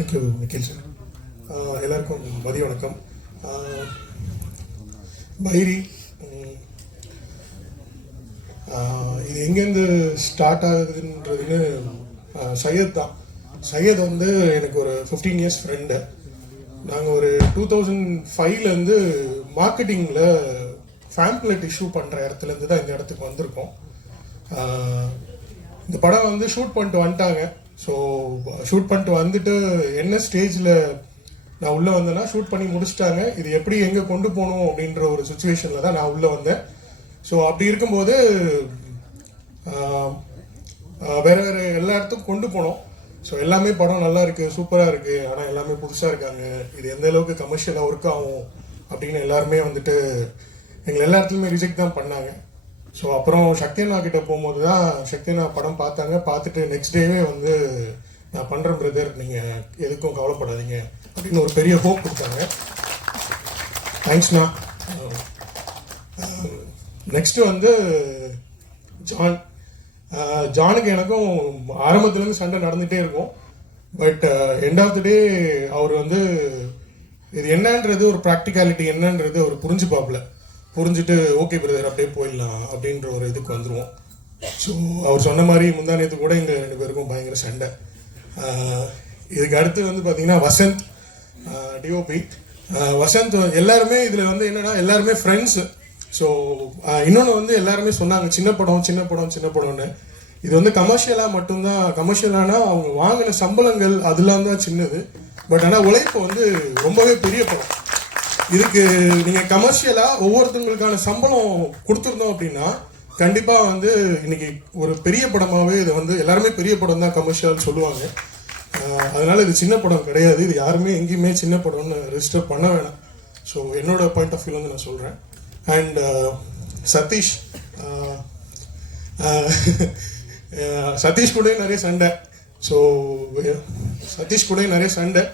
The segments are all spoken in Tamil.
Thank you Nikhil sir. எல்லாருக்கும் மதிய வணக்கம். பைரி இது எங்கேருந்து ஸ்டார்ட் ஆகுதுன்றதுன்னு சையத் தான். சையத் வந்து எனக்கு ஒரு 15 இயர்ஸ் ஃப்ரெண்டு. நாங்கள் ஒரு 2005 மார்க்கெட்டிங்கில் ஃபேம்ப்ளெட் இஷ்யூ பண்ணுற இடத்துலேருந்து தான் இந்த இடத்துக்கு வந்திருக்கோம். இந்த படம் வந்து ஷூட் பண்ணிட்டு வந்துட்டாங்க. ஸோ ஷூட் பண்ணிட்டு வந்துட்டு என்ன ஸ்டேஜில் நான் உள்ளே வந்தேன்னா ஷூட் பண்ணி முடிச்சிட்டாங்க. இது எப்படி எங்கே கொண்டு போகணும் அப்படின்ற ஒரு சுச்சுவேஷனில் தான் நான் உள்ளே வந்தேன். ஸோ அப்படி இருக்கும்போது வேறு வேறு எல்லா இடத்துக்கும் கொண்டு போனோம். ஸோ எல்லாமே படம் நல்லா இருக்குது, சூப்பராக இருக்குது, ஆனால் எல்லாமே புதுசாக இருக்காங்க, இது எந்த அளவுக்கு கமர்ஷியலாக ஒர்க் ஆகும் அப்படின்னு எல்லாருமே வந்துட்டு எங்களை எல்லா இடத்துலையுமே ரிஜெக்ட் தான் பண்ணாங்க. ஸோ அப்புறம் சக்தியண்ணா கிட்ட போகும்போது தான் சக்தியண்ணா படம் பார்த்தாங்க. பார்த்துட்டு நெக்ஸ்ட் டேவே வந்து நான் பண்ணுறேன் பிரதர், நீங்கள் எதுக்கும் கவலைப்படாதீங்க அப்படின்னு ஒரு பெரிய ஹோப் கொடுத்தாங்க. தேங்க்ஸ்ண்ணா. நெக்ஸ்ட்டு வந்து ஜானுக்கு எனக்கும் ஆரம்பத்துலேருந்து சண்டை நடந்துகிட்டே இருக்கும். பட் எண்ட் ஆஃப் த டே அவர் வந்து இது என்னன்றது ஒரு ப்ராக்டிகாலிட்டி என்னன்றது அவர் புரிஞ்சுட்டு ஓகே பிரதர் அப்படியே போயிடலாம் அப்படின்ற ஒரு இதுக்கு வந்துடுவோம். ஸோ அவர் சொன்ன மாதிரி முந்தா நேற்று கூட எங்கள் 2 பேருக்கும் பயங்கர சண்டை. இதுக்கு அடுத்து வந்து பார்த்தீங்கன்னா வசந்த் டிஓபி. வசந்த் எல்லாருமே இதில் வந்து என்னென்னா எல்லாருமே ஃப்ரெண்ட்ஸு. ஸோ இன்னொன்று வந்து எல்லாருமே சொன்னாங்க சின்ன படம்னு. இது வந்து கமர்ஷியலாக மட்டும்தான், கமர்ஷியலானா அவங்க வாங்கின சம்பளங்கள் அதெல்லாம் தான் சின்னது. பட் ஆனால் உழைப்பு வந்து ரொம்பவே பெரிய படம். இதுக்கு நீங்கள் கமர்ஷியலாக ஒவ்வொருத்தவங்களுக்கான சம்பளம் கொடுத்துருந்தோம் அப்படின்னா கண்டிப்பாக வந்து இன்னைக்கு ஒரு பெரிய படமாகவே இது வந்து எல்லாருமே பெரிய படம் தான் கமர்ஷியல் சொல்லுவாங்க. அதனால் இது சின்ன படம் கிடையாது. இது யாருமே எங்கேயுமே சின்ன படம்னு ரெஜிஸ்டர் பண்ண வேணாம். ஸோ என்னோட பாயிண்ட் ஆஃப் வியூ வந்து நான் சொல்கிறேன். அண்ட் சதீஷ் கூட நிறைய சண்டை.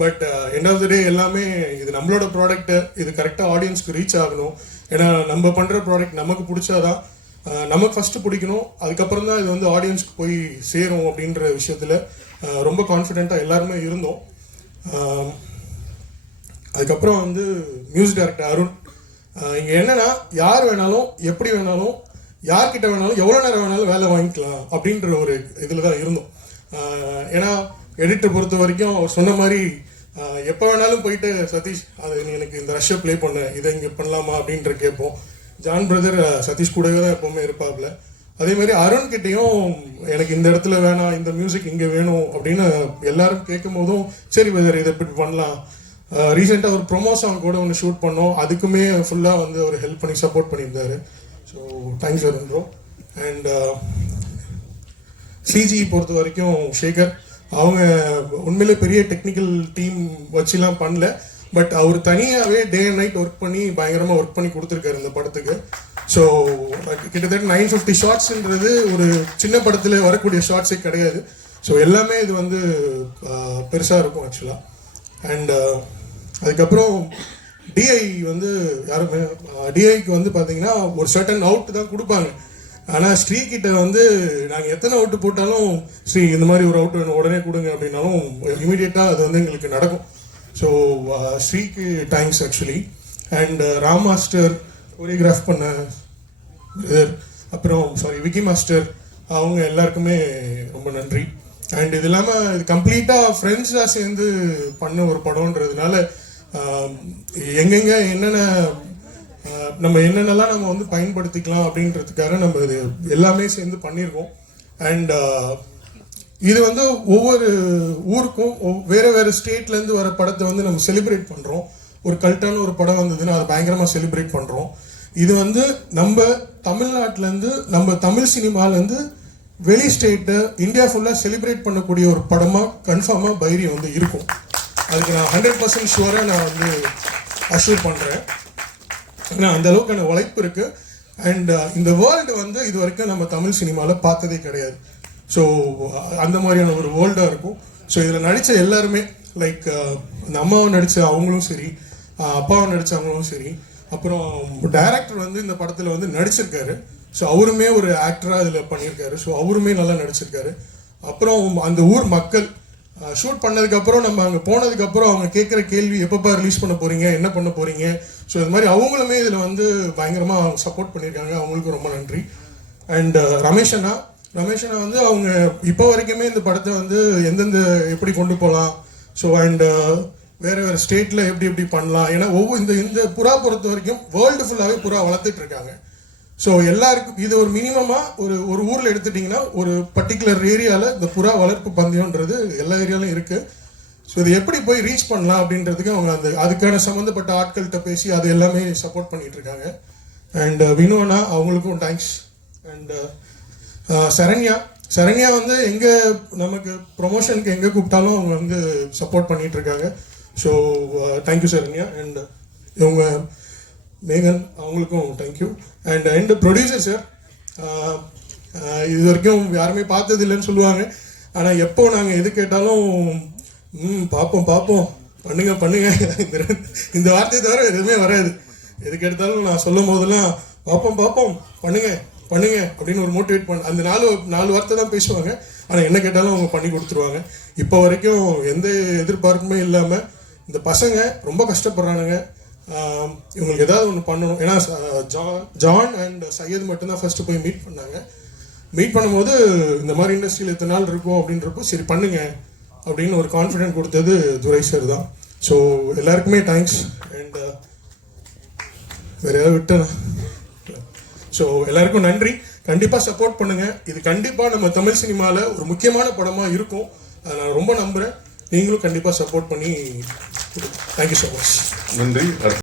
பட் எண்ட் ஆஃப் த டே எல்லாமே இது நம்மளோட ப்ராடக்ட்டு, இது கரெக்டாக ஆடியன்ஸ்க்கு ரீச் ஆகணும். ஏன்னா நம்ம பண்ணுற ப்ராடக்ட் நமக்கு பிடிச்சாதான், நமக்கு ஃபஸ்ட்டு பிடிக்கணும், அதுக்கப்புறம் தான் இது வந்து ஆடியன்ஸ்க்கு போய் சேரும் அப்படின்ற விஷயத்தில் ரொம்ப கான்ஃபிடென்ட்டாக எல்லாருமே இருந்தோம். அதுக்கப்புறம் வந்து மியூசிக் டைரக்டர் அருண். இங்கே என்னென்னா யார் வேணாலும் எப்படி வேணாலும் யார்கிட்ட வேணாலும் எவ்வளோ நேரம் வேணாலும் வேலை வாங்கிக்கலாம் அப்படின்ற ஒரு இதில் தான் இருந்தோம். ஏன்னா எடிட்டர் பொறுத்த வரைக்கும் அவர் சொன்ன மாதிரி எப்போ வேணாலும் போயிட்டு சதீஷ் அது நீ எனக்கு இந்த ரஷ்ஷை ப்ளே பண்ண, இதை இங்கே பண்ணலாமா அப்படின்ற கேட்போம். ஜான் பிரதர் சதீஷ் கூடவே தான் எப்போவுமே இருப்பாப்புல. அதே மாதிரி அருண் கிட்டேயும் எனக்கு இந்த இடத்துல வேணாம், இந்த மியூசிக் இங்கே வேணும் அப்படின்னு எல்லாரும் கேட்கும் போதும் சரி பிரதர் இதை இப்படி பண்ணலாம். ரீசெண்டாக ஒரு ப்ரொமோ சாங் கூட ஒன்று ஷூட் பண்ணோம், அதுக்குமே ஃபுல்லாக வந்து அவர் ஹெல்ப் பண்ணி சப்போர்ட் பண்ணியிருந்தாரு. So thanks Arun bro. And CG பொறுத்த வரைக்கும் சேகர், அவங்க உண்மையிலே பெரிய டெக்னிக்கல் டீம் வச்சுலாம் பண்ணல. பட் அவர் தனியாகவே டே அண்ட் நைட் ஒர்க் பண்ணி பயங்கரமாக ஒர்க் பண்ணி கொடுத்துருக்காரு இந்த படத்துக்கு. ஸோ கிட்டத்தட்ட 950 ஷார்ட்ஸ்ன்றது ஒரு சின்ன படத்தில் வரக்கூடிய ஷார்ட்ஸே கிடையாது. ஸோ எல்லாமே இது வந்து பெருசாக இருக்கும் ஆக்சுவலாக. அண்ட் அதுக்கப்புறம் டிஐ வந்து யாருமே டிஐக்கு வந்து பார்த்தீங்கன்னா ஒரு சர்டன் அவுட் தான் கொடுப்பாங்க. ஆனால் ஸ்ரீகிட்ட வந்து நாங்கள் எத்தனை அவுட்டு போட்டாலும் ஸ்ரீ இந்த மாதிரி ஒரு அவுட் வேணும் உடனே கொடுங்க அப்படின்னாலும் இமீடியட்டாக அது வந்து எங்களுக்கு நடக்கும். ஸோ ஸ்ரீக்கு thanks actually. And Ram master choreograph பண்ண பிரதர், அப்புறம் விக்கி மாஸ்டர், அவங்க எல்லாருக்குமே ரொம்ப நன்றி. அண்ட் இது இல்லாமல் இது கம்ப்ளீட்டாக ஃப்ரெண்ட்ஸாக சேர்ந்து பண்ண ஒரு படம்ன்றதுனால எங்கெங்கே நம்ம என்னென்னலாம் நம்ம வந்து பயன்படுத்திக்கலாம் அப்படின்றதுக்காக நம்ம இது எல்லாமே சேர்ந்து பண்ணியிருக்கோம். அண்ட் இது வந்து ஒவ்வொரு ஊருக்கும் வேறு ஸ்டேட்லேருந்து வர படத்தை வந்து நம்ம செலிப்ரேட் பண்ணுறோம். ஒரு கல்ட்டான ஒரு படம் வந்ததுன்னா அதை பயங்கரமாக செலிப்ரேட் பண்ணுறோம். இது வந்து நம்ம தமிழ்நாட்டிலேருந்து நம்ம தமிழ் சினிமாலேருந்து வெளி ஸ்டேட்டை இந்தியா ஃபுல்லாக செலிப்ரேட் பண்ணக்கூடிய ஒரு படமாக கன்ஃபார்மாக பைரி வந்து இருக்கும். அதுக்கு நான் 100% ஷுவராக நான் வந்து அஷ்யூர் பண்ணுறேன். ஏன்னா அந்த அளவுக்கான உழைப்பு இருக்குது. அண்ட் இந்த வேர்ல்டு வந்து இது வரைக்கும் நம்ம தமிழ் சினிமாவில் பார்த்ததே கிடையாது. ஸோ அந்த மாதிரியான ஒரு வேர்ல்டாக இருக்கும். ஸோ இதில் நடித்த எல்லாருமே லைக் இந்த அம்மாவை நடித்த அவங்களும் சரி, அப்பாவை நடித்தவங்களும் சரி, அப்புறம் டைரக்டர் வந்து இந்த படத்தில் வந்து நடிச்சிருக்காரு. ஸோ அவருமே ஒரு ஆக்டராக இதில் பண்ணியிருக்காரு. ஸோ அவருமே நல்லா நடிச்சிருக்காரு. அப்புறம் அந்த ஊர் மக்கள் ஷூட் பண்ணதுக்கப்புறம் நம்ம அங்கே போனதுக்கப்புறம் அவங்க கேட்குற கேள்வி எப்பப்பா ரிலீஸ் பண்ண போகிறீங்க, என்ன பண்ண போகிறீங்க. ஸோ இது மாதிரி அவங்களுமே இதில் வந்து பயங்கரமாக அவங்க சப்போர்ட் பண்ணியிருக்காங்க. அவங்களுக்கு ரொம்ப நன்றி. அண்ட் ரமேஷ் அண்ணா வந்து அவங்க இப்போ வரைக்குமே இந்த படத்தை வந்து எந்தெந்த எப்படி கொண்டு போகலாம், ஸோ அண்ட் வேறு வேறு ஸ்டேட்டில் எப்படி பண்ணலாம். ஏன்னா இந்த புறா பொறுத்த வரைக்கும் வேர்ல்டு ஃபுல்லாகவே புறா வளர்த்துட்டு இருக்காங்க. ஸோ எல்லாருக்கும் இது ஒரு மினிமமாக ஒரு ஊரில் எடுத்துட்டிங்கன்னா ஒரு பர்டிகுலர் ஏரியாவில் இந்த புறா வளர்ப்பு பந்தயம்ன்றது எல்லா ஏரியாலும் இருக்குது. ஸோ இது எப்படி போய் ரீச் பண்ணலாம் அப்படின்றதுக்கு அவங்க அதுக்கான சம்மந்தப்பட்ட ஆட்கள்கிட்ட பேசி அது எல்லாமே சப்போர்ட் பண்ணிட்டு இருக்காங்க. அண்ட் வினோனா அவங்களுக்கும் தேங்க்ஸ். அண்ட் சரண்யா வந்து எங்கே நமக்கு ப்ரொமோஷனுக்கு எங்கே கூப்பிட்டாலும் அவங்க வந்து சப்போர்ட் பண்ணிட்டு இருக்காங்க. So thank you Saranya. அண்ட் இவங்க மேகன் அவங்களுக்கும் தேங்க்யூ. அண்ட் ப்ரொடியூசர் சார் இது வரைக்கும் யாருமே பார்த்தது இல்லைன்னு சொல்லுவாங்க. ஆனால் எப்போ நாங்கள் எது கேட்டாலும் பார்ப்போம் பண்ணுங்க இந்த வார்த்தையை தவிர எதுவுமே வராது. எதுக்கு எடுத்தாலும் நான் சொல்லும் போதெல்லாம் பார்ப்போம் பண்ணுங்க அப்படின்னு ஒரு மோட்டிவேட் பண்ண அந்த நாலு வார்த்தை தான் பேசுவாங்க. ஆனால் என்ன கேட்டாலும் அவங்க பண்ணி கொடுத்துருவாங்க. இப்போ வரைக்கும் எந்த எதிர்பார்ப்புமே இல்லாமல் இந்த பசங்க ரொம்ப கஷ்டப்படுறானுங்க. இவங்களுக்கு ஏதாவது ஒன்று பண்ணணும். ஏன்னா ஜான் அண்ட் சையத் மட்டும்தான் ஃபர்ஸ்ட் போய் மீட் பண்ணும்போது இந்த மாதிரி இண்டஸ்ட்ரியில் இத்தனை நாள் இருக்கும் அப்படின்றப்போ சரி பண்ணுங்க அப்படின்னு ஒரு கான்ஃபிடென்ட் கொடுத்தது துரை சார் தான். ஸோ எல்லாருக்குமே தேங்க்ஸ். அண்ட் வேற ஏதாவது விட்டேனா? ஸோ எல்லாருக்கும் நன்றி. கண்டிப்பாக சப்போர்ட் பண்ணுங்க. இது கண்டிப்பாக நம்ம தமிழ் சினிமாவில் ஒரு முக்கியமான படமாக இருக்கும். அதை நான் ரொம்ப நம்புகிறேன். நீங்களும் கண்டிப்பாக சப்போர்ட் பண்ணி தேங்க்யூ ஸோ மச். நன்றி.